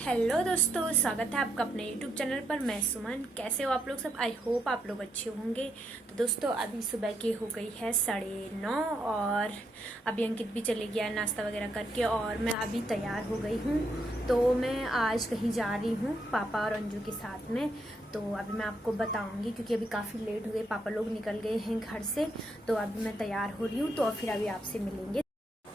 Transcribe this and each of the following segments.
Hello दोस्तों, स्वागत है आपका अपने यूट्यूब चैनल पर। मैं सुमन। कैसे हो आप लोग सब? आई होप आप लोग अच्छे होंगे। तो दोस्तों, अभी सुबह की हो गई है 9:30 और अभी अंकित भी चले गया है नाश्ता वगैरह करके और मैं अभी तैयार हो गई हूँ। तो मैं आज कहीं जा रही हूँ पापा और अंजू के साथ में। तो अभी मैं आपको बताऊँगी क्योंकि अभी काफ़ी लेट हो गए, पापा लोग निकल गए हैं घर से। तो अभी मैं तैयार हो रही हूँ तो फिर अभी आपसे मिलेंगे।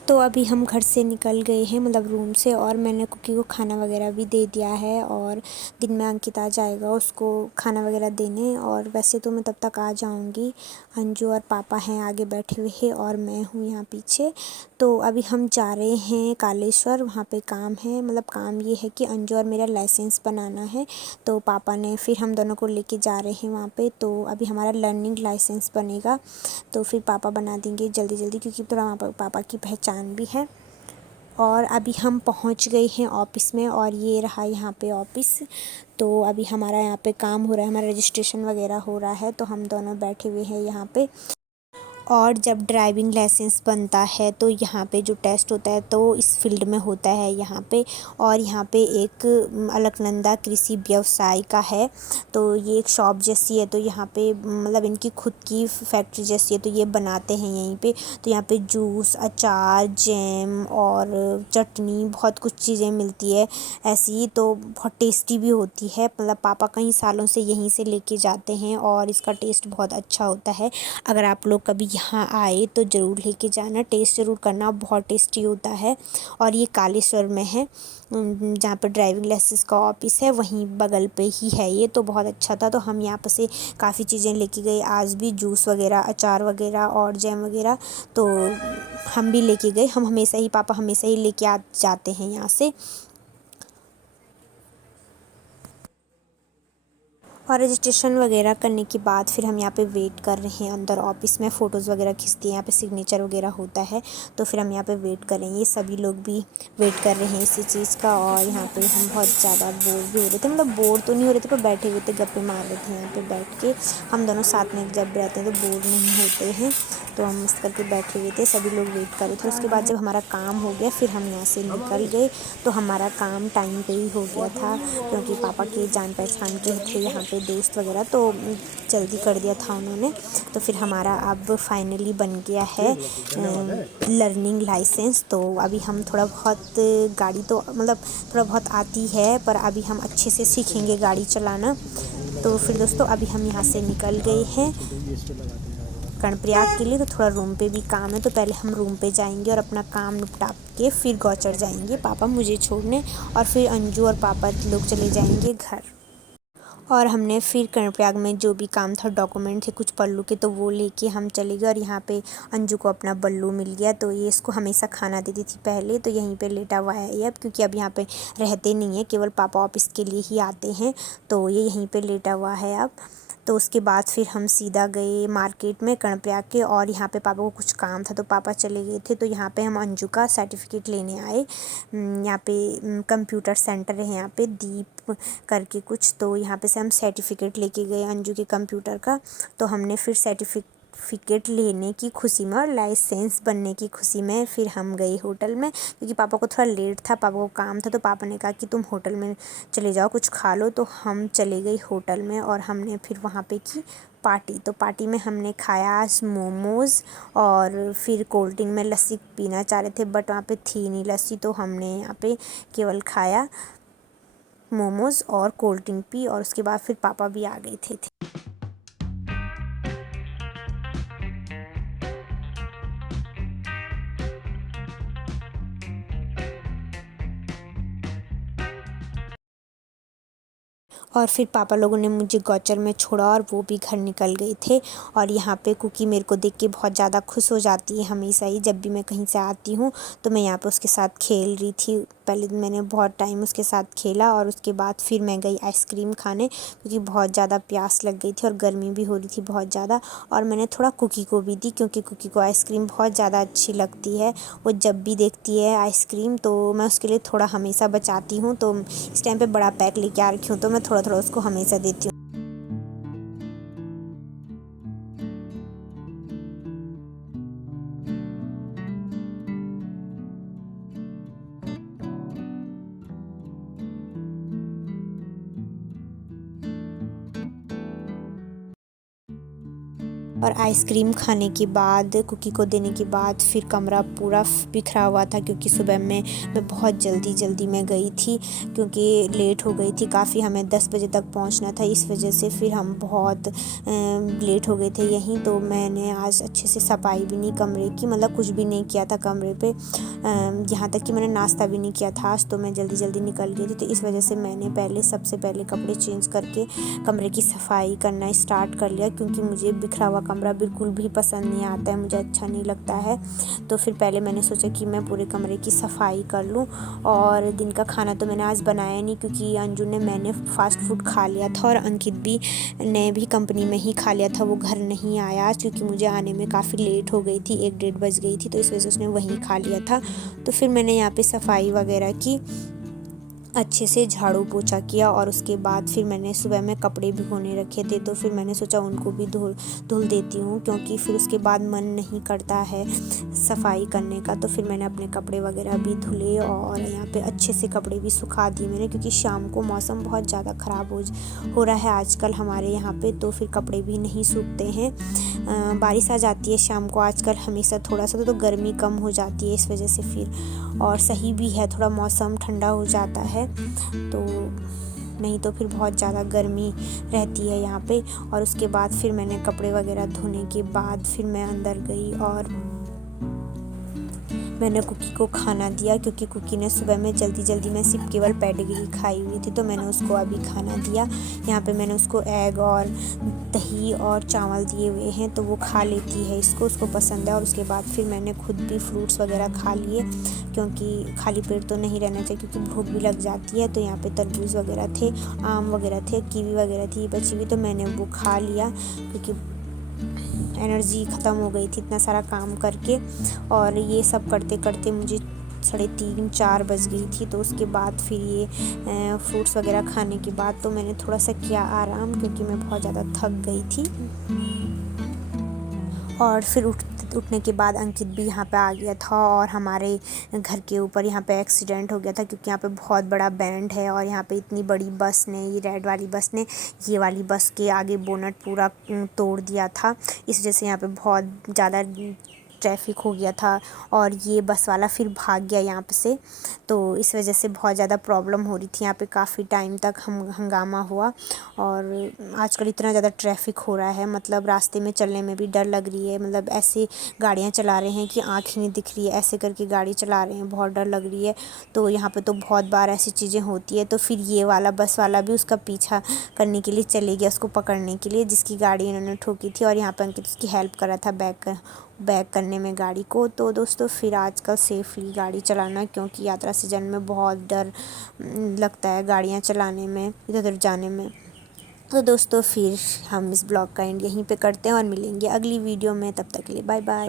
तो अभी हम घर से निकल गए हैं, मतलब रूम से, और मैंने कुकी को खाना वगैरह भी दे दिया है और दिन में अंकित आ जाएगा उसको खाना वगैरह देने। और वैसे तो मैं तब तक आ जाऊंगी। अंजू और पापा हैं आगे बैठे हुए हैं और मैं हूँ यहाँ पीछे। तो अभी हम जा रहे हैं कालेश्वर, वहाँ पे काम है। मतलब काम ये है कि अंजू और मेरा लाइसेंस बनाना है। तो पापा ने फिर हम दोनों को लेके जा रहे हैं वहाँ पे। तो अभी हमारा लर्निंग लाइसेंस बनेगा तो फिर पापा बना देंगे जल्दी जल्दी, क्योंकि थोड़ा वहाँ पापा की पहचान भी है। और अभी हम पहुँच गए हैं ऑफिस में और ये रहा यहाँ पे ऑफिस। तो अभी हमारा यहाँ पे काम हो रहा है, हमारा रजिस्ट्रेशन वगैरह हो रहा है। तो हम दोनों बैठे हुए हैं यहाँ पे। और जब ड्राइविंग लाइसेंस बनता है तो यहाँ पे जो टेस्ट होता है तो इस फील्ड में होता है यहाँ पे। और यहाँ पे एक अलकनंदा कृषि व्यवसाय का है। तो ये एक शॉप जैसी है। तो यहाँ पे मतलब इनकी खुद की फैक्ट्री जैसी है। तो ये बनाते हैं यहीं पे। तो यहाँ पे जूस, अचार, जैम और चटनी, बहुत कुछ चीज़ें मिलती है ऐसी। तो बहुत टेस्टी भी होती है। मतलब पापा कई सालों से यहीं से लेके जाते हैं और इसका टेस्ट बहुत अच्छा होता है। अगर आप लोग कभी यहाँ आए तो ज़रूर लेके जाना, टेस्ट ज़रूर करना, बहुत टेस्टी होता है। और ये कालेश्वर में है, जहाँ पर ड्राइविंग लाइसेंस का ऑफिस है वहीं बगल पे ही है ये। तो बहुत अच्छा था। तो हम यहाँ पर से काफ़ी चीज़ें लेके गए आज भी, जूस वगैरह, अचार वगैरह और जैम वगैरह। तो हम भी लेके गए। हम हमेशा ही, पापा हमेशा ही लेके आ जाते हैं यहाँ से। और रजिस्ट्रेशन वगैरह करने के बाद फिर हम यहाँ पे वेट कर रहे हैं अंदर ऑफिस में। फ़ोटोज़ वगैरह खींचते हैं, यहाँ पे सिग्नेचर वगैरह होता है। तो फिर हम यहाँ पे वेट कर रहे हैं। ये सभी लोग भी वेट कर रहे हैं इसी चीज़ का। और यहाँ पे हम बहुत ज़्यादा बोर भी हो रहे थे, मतलब बोर तो नहीं हो रहे थे पर बैठे हुए थे, गप्पे मार रहे थे यहाँ पे बैठ के। हम दोनों साथ में जब रहते हैं तो बोर नहीं होते हैं। तो हम इस करके बैठे हुए थे, सभी लोग वेट कर रहे थे। उसके बाद जब हमारा काम हो गया फिर हम यहाँ से निकल गए। तो हमारा काम टाइम पे ही हो गया था, क्योंकि पापा के जान पहचान के थे यहाँ पे दोस्त वगैरह। तो जल्दी कर दिया था उन्होंने। तो फिर हमारा अब फाइनली बन गया है लर्निंग लाइसेंस। तो अभी हम थोड़ा बहुत गाड़ी तो मतलब थोड़ा बहुत आती है, पर अभी हम अच्छे से सीखेंगे गाड़ी चलाना। तो फिर दोस्तों अभी हम यहाँ से निकल गए हैं कर्णप्रयाग के लिए। तो थोड़ा रूम पे भी काम है, तो पहले हम रूम पे जाएंगे और अपना काम निपटा के फिर गौचर जाएंगे पापा मुझे छोड़ने। और फिर अंजू और पापा लोग चले जाएंगे घर। और हमने फिर कर्णप्रयाग में जो भी काम था, डॉक्यूमेंट थे कुछ पल्लू के, तो वो लेके हम चले गए। और यहाँ पे अंजू को अपना बल्लू मिल गया। तो ये इसको हमेशा खाना देती थी पहले। तो यहीं पे लेटा हुआ है ये अब, क्योंकि अब यहाँ पे रहते नहीं है, केवल पापा ऑफिस के लिए ही आते हैं। तो ये यहीं पे लेटा हुआ है अब। तो उसके बाद फिर हम सीधा गए मार्केट में कर्णप्रयाग के। और यहाँ पे पापा को कुछ काम था तो पापा चले गए थे। तो यहाँ पे हम अंजू का सर्टिफिकेट लेने आए। यहाँ पे कंप्यूटर सेंटर है यहाँ पे, दीप करके कुछ। तो यहाँ पे से हम सर्टिफिकेट लेके गए अंजू के कंप्यूटर का। तो हमने फिर सर्टिफिकेट लेने की खुशी में और लाइसेंस बनने की खुशी में फिर हम गए होटल में, क्योंकि पापा को थोड़ा लेट था, पापा को काम था। तो पापा ने कहा कि तुम होटल में चले जाओ, कुछ खा लो। तो हम चले गए होटल में और हमने फिर वहाँ पे की पार्टी। तो पार्टी में हमने खाया आज मोमोज़ और फिर कोल्ड ड्रिंक में लस्सी पीना चाह रहे थे, बट वहाँ पे थी नहीं लस्सी। तो हमने यहाँ पे केवल खाया मोमोज़ और कोल्ड ड्रिंक पी। और उसके बाद फिर पापा भी आ गए थे। और फिर पापा लोगों ने मुझे गौचर में छोड़ा और वो भी घर निकल गए थे। और यहाँ पे कुकी मेरे को देख के बहुत ज़्यादा खुश हो जाती है हमेशा ही, जब भी मैं कहीं से आती हूँ। तो मैं यहाँ पे उसके साथ खेल रही थी। पहले मैंने बहुत टाइम उसके साथ खेला और उसके बाद फिर मैं गई आइसक्रीम खाने, क्योंकि बहुत ज़्यादा प्यास लग गई थी और गर्मी भी हो रही थी बहुत ज़्यादा। और मैंने थोड़ा कुकी को भी दी, क्योंकि कुकी को आइसक्रीम बहुत ज़्यादा अच्छी लगती है। वो जब भी देखती है आइसक्रीम तो मैं उसके लिए थोड़ा हमेशा बचाती हूँ। तो इस टाइम पे बड़ा पैक लेके आ रखी हूँ, तो मैं थोड़ा थोड़ा उसको हमेशा देती हूँ। और आइसक्रीम खाने के बाद, कुकी को देने के बाद फिर कमरा पूरा बिखरा हुआ था, क्योंकि सुबह में मैं बहुत जल्दी में गई थी, क्योंकि लेट हो गई थी काफ़ी, हमें 10 बजे तक पहुंचना था। इस वजह से फिर हम बहुत लेट हो गए थे यहीं। तो मैंने आज अच्छे से सफाई भी नहीं कमरे की, मतलब कुछ भी नहीं किया था कमरे पे, यहाँ तक कि मैंने नाश्ता भी नहीं किया था आज। तो मैं जल्दी निकल गई थी, तो इस वजह से मैंने सबसे पहले कपड़े चेंज करके कमरे की सफाई करना स्टार्ट कर लिया, क्योंकि मुझे बिखरा हुआ कमरा बिल्कुल भी पसंद नहीं आता है, मुझे अच्छा नहीं लगता है। तो फिर पहले मैंने सोचा कि मैं पूरे कमरे की सफाई कर लूँ। और दिन का खाना तो मैंने आज बनाया नहीं, क्योंकि अंजू ने मैंने फ़ास्ट फूड खा लिया था, और अंकित भी ने भी कंपनी में ही खा लिया था। वो घर नहीं आया आज, क्योंकि मुझे आने में काफ़ी लेट हो गई थी, 1-1:30 बज गई थी, तो इस वजह से उसने वहीं खा लिया था। तो फिर मैंने यहाँ पे सफाई वगैरह की, अच्छे से झाड़ू पोछा किया, और उसके बाद फिर मैंने सुबह में कपड़े भिगोने रखे थे, तो फिर मैंने सोचा उनको भी धुल देती हूँ, क्योंकि फिर उसके बाद मन नहीं करता है सफाई करने का। तो फिर मैंने अपने कपड़े वगैरह भी धुले, और यहाँ पे अच्छे से कपड़े भी सुखा दिए मैंने, क्योंकि शाम को मौसम बहुत ज़्यादा ख़राब हो रहा है आजकल हमारे यहाँ पे, तो फिर कपड़े भी नहीं सूखते हैं। बारिश आ जाती है शाम को आजकल हमेशा थोड़ा सा, तो गर्मी कम हो जाती है इस वजह से फिर, और सही भी है, थोड़ा मौसम ठंडा हो जाता है, तो नहीं तो फिर बहुत ज़्यादा गर्मी रहती है यहाँ पे। और उसके बाद फिर मैंने कपड़े वगैरह धोने के बाद फिर मैं अंदर गई, और मैंने कुकी को खाना दिया, क्योंकि कुकी ने सुबह में जल्दी में सिर्फ केवल पेडिग्री खाई हुई थी, तो मैंने उसको अभी खाना दिया। यहाँ पे मैंने उसको एग और दही और चावल दिए हुए हैं, तो वो खा लेती है इसको, उसको पसंद है। और उसके बाद फिर मैंने खुद भी फ्रूट्स वगैरह खा लिए, क्योंकि खाली पेट तो नहीं रहना चाहिए, क्योंकि भूख भी लग जाती है। तो यहाँ पे तरबूज वगैरह थे, आम वगैरह थे, कीवी वगैरह थी बची हुई, तो मैंने वो खा लिया, क्योंकि एनर्जी ख़त्म हो गई थी इतना सारा काम करके। और ये सब करते करते मुझे 3:30-4 बज गई थी। तो उसके बाद फिर ये फ्रूट्स वगैरह खाने के बाद तो मैंने थोड़ा सा किया आराम, क्योंकि मैं बहुत ज़्यादा थक गई थी। और फिर उठने के बाद अंकित भी यहाँ पे आ गया था, और हमारे घर के ऊपर यहाँ पे एक्सीडेंट हो गया था, क्योंकि यहाँ पे बहुत बड़ा बैंड है, और यहाँ पे इतनी बड़ी बस ने, ये रेड वाली बस ने ये वाली बस के आगे बोनट पूरा तोड़ दिया था। इस वजह से यहाँ पे बहुत ज़्यादा ट्रैफिक हो गया था, और ये बस वाला फिर भाग गया यहाँ पे से। तो इस वजह से बहुत ज़्यादा प्रॉब्लम हो रही थी यहाँ पे, काफ़ी टाइम तक हंगामा हुआ। और आजकल इतना ज़्यादा ट्रैफिक हो रहा है, मतलब रास्ते में चलने में भी डर लग रही है, मतलब ऐसे गाड़ियाँ चला रहे हैं कि आँख ही नहीं दिख रही है, ऐसे करके गाड़ी चला रहे हैं, बहुत डर लग रही है। तो यहाँ पे तो बहुत बार ऐसी चीज़ें होती है। तो फिर ये वाला बस वाला भी उसका पीछा करने के लिए चले गया, उसको पकड़ने के लिए, जिसकी गाड़ी इन्होंने ठोकी थी, और यहाँ पर अंकित उसकी हेल्प कर रहा था बैक करने में गाड़ी को। तो दोस्तों फिर आजकल सेफली गाड़ी चलाना, क्योंकि यात्रा सीजन में बहुत डर लगता है गाड़ियाँ चलाने में, इधर उधर जाने में। तो दोस्तों फिर हम इस ब्लॉग का एंड यहीं पे करते हैं, और मिलेंगे अगली वीडियो में, तब तक के लिए बाय बाय।